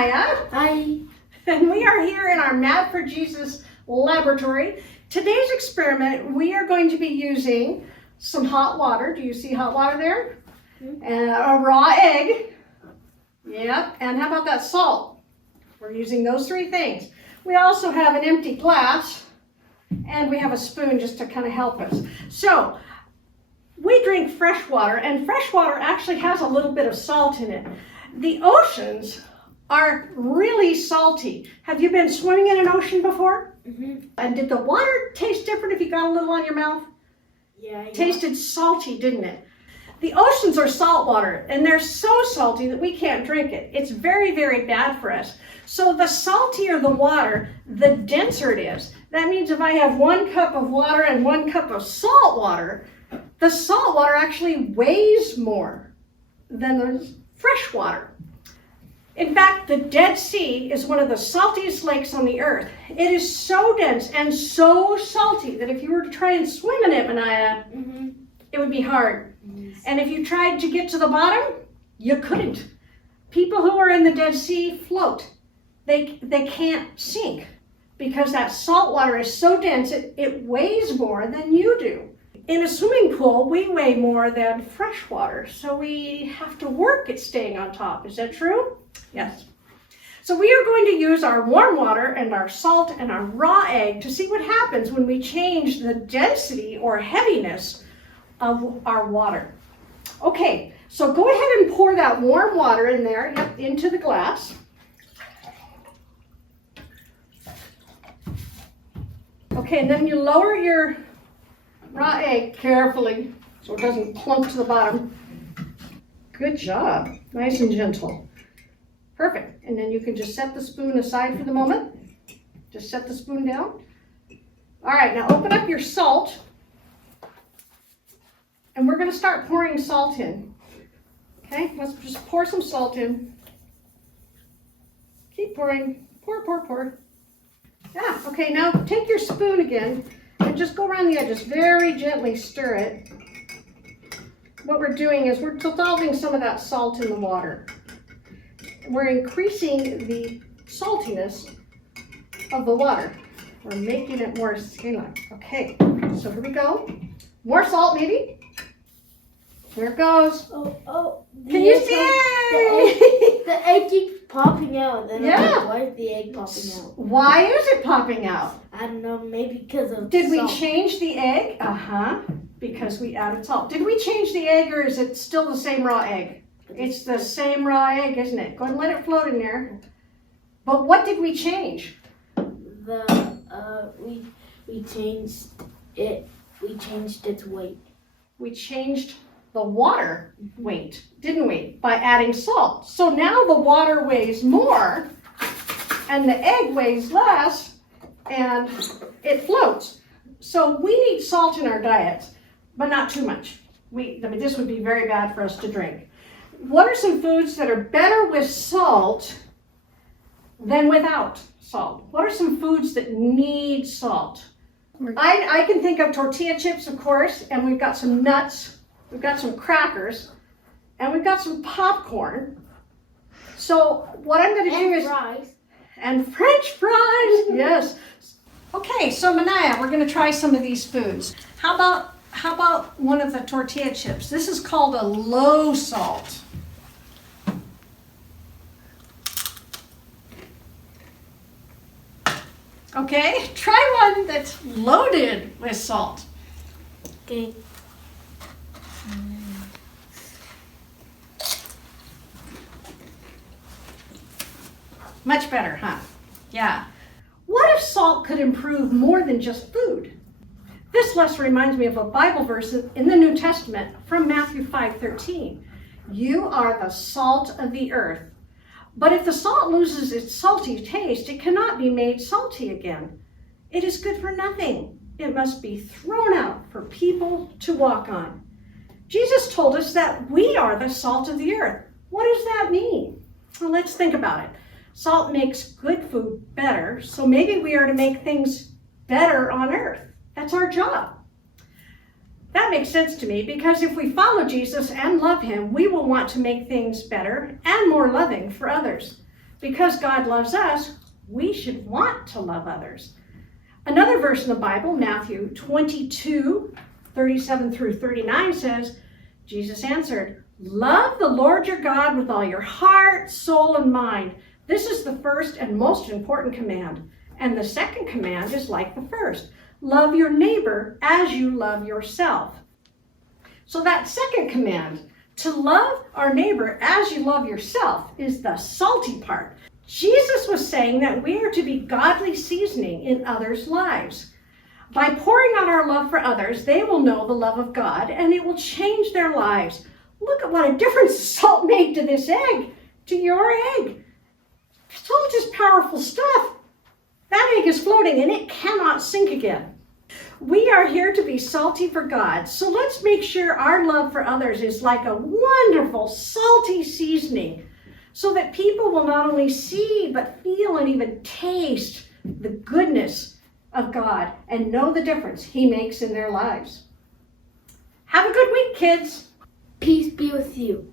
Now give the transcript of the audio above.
Manaia. Hi. And we are here in our Mad for Jesus laboratory. Today's experiment, we are going to be using some hot water. Do you see hot water there? And a raw egg. Yep. And how about that salt? We're using those three things. We also have an empty glass, and we have a spoon just to kind of help us. So we drink fresh water, and fresh water actually has a little bit of salt in it. The oceans are really salty. Have you been swimming in an ocean before? Mm-hmm. And did the water taste different if you got a little on your mouth? Yeah. Tasted salty, didn't it? The oceans are salt water, and they're so salty that we can't drink it. It's very, very bad for us. So the saltier the water, the denser it is. That means if I have 1 cup of water and 1 cup of salt water, the salt water actually weighs more than the fresh water. In fact, the Dead Sea is one of the saltiest lakes on the earth. It is so dense and so salty that if you were to try and swim in it, Manaia, it would be hard. And if you tried to get to the bottom, you couldn't. People who are in the Dead Sea float. They can't sink because that salt water is so dense, it weighs more than you do. In a swimming pool, we weigh more than fresh water, so we have to work at staying on top. Is that true? Yes. So we are going to use our warm water and our salt and our raw egg to see what happens when we change the density or heaviness of our water. Okay, so go ahead and pour that warm water in there, into the glass. Okay, and then you lower your raw egg carefully so it doesn't plunk to the bottom. Good job, nice and gentle. Perfect, and then you can just set the spoon aside for the moment. Just set the spoon down. All right, now open up your salt. And we're going to start pouring salt in. Okay, let's just pour some salt in. Keep pouring. Pour, pour, pour. Yeah, okay, now take your spoon again and just go around the edges. Very gently stir it. What we're doing is we're dissolving some of that salt in the water. We're increasing the saltiness of the water. We're making it more saline. Okay, so here we go. More salt, maybe. Here it goes. Oh. Can you see it? The egg keeps popping out. Then Yeah. I'm like, why is the egg popping out? Why is it popping out? I don't know. Maybe because of Did we salt. change the egg? Because we added salt. Did we change the egg, or is it still the same raw egg? It's the same raw egg, isn't it? Go ahead and let it float in there. But what did we change? We changed it. We changed its weight. We changed the water weight, didn't we? By adding salt. So now the water weighs more and the egg weighs less and it floats. So we need salt in our diets, but not too much. This would be very bad for us to drink. What are some foods that are better with salt than without salt? What are some foods that need salt? I can think of tortilla chips, of course, and we've got some nuts. We've got some crackers, and we've got some popcorn. So what I'm going to do is... fries. And French fries, yes. Okay, so Manaia, we're going to try some of these foods. How about one of the tortilla chips? This is called a low salt. Okay, try one that's loaded with salt. Okay. Much better, huh? Yeah. What if salt could improve more than just food? This lesson reminds me of a Bible verse in the New Testament from Matthew 5:13. You are the salt of the earth. But if the salt loses its salty taste, it cannot be made salty again. It is good for nothing. It must be thrown out for people to walk on. Jesus told us that we are the salt of the earth. What does that mean? Well, let's think about it. Salt makes good food better, so maybe we are to make things better on earth. That's our job. That makes sense to me because if we follow Jesus and love him, we will want to make things better and more loving for others. Because God loves us, we should want to love others. Another verse in the Bible, Matthew 22:37 through 39 says, Jesus answered, "Love the Lord your God with all your heart, soul, and mind. This is the first and most important command. And the second command is like the first. Love your neighbor as you love yourself." So that second command, to love our neighbor as you love yourself, is the salty part. Jesus was saying that we are to be godly seasoning in others' lives. By pouring out our love for others, they will know the love of God and it will change their lives. Look at what a difference salt made to this egg, to your egg. Salt is powerful stuff. That egg is floating and it cannot sink again. We are here to be salty for God, so let's make sure our love for others is like a wonderful salty seasoning, so that people will not only see, but feel and even taste the goodness of God and know the difference He makes in their lives. Have a good week, kids. Peace be with you.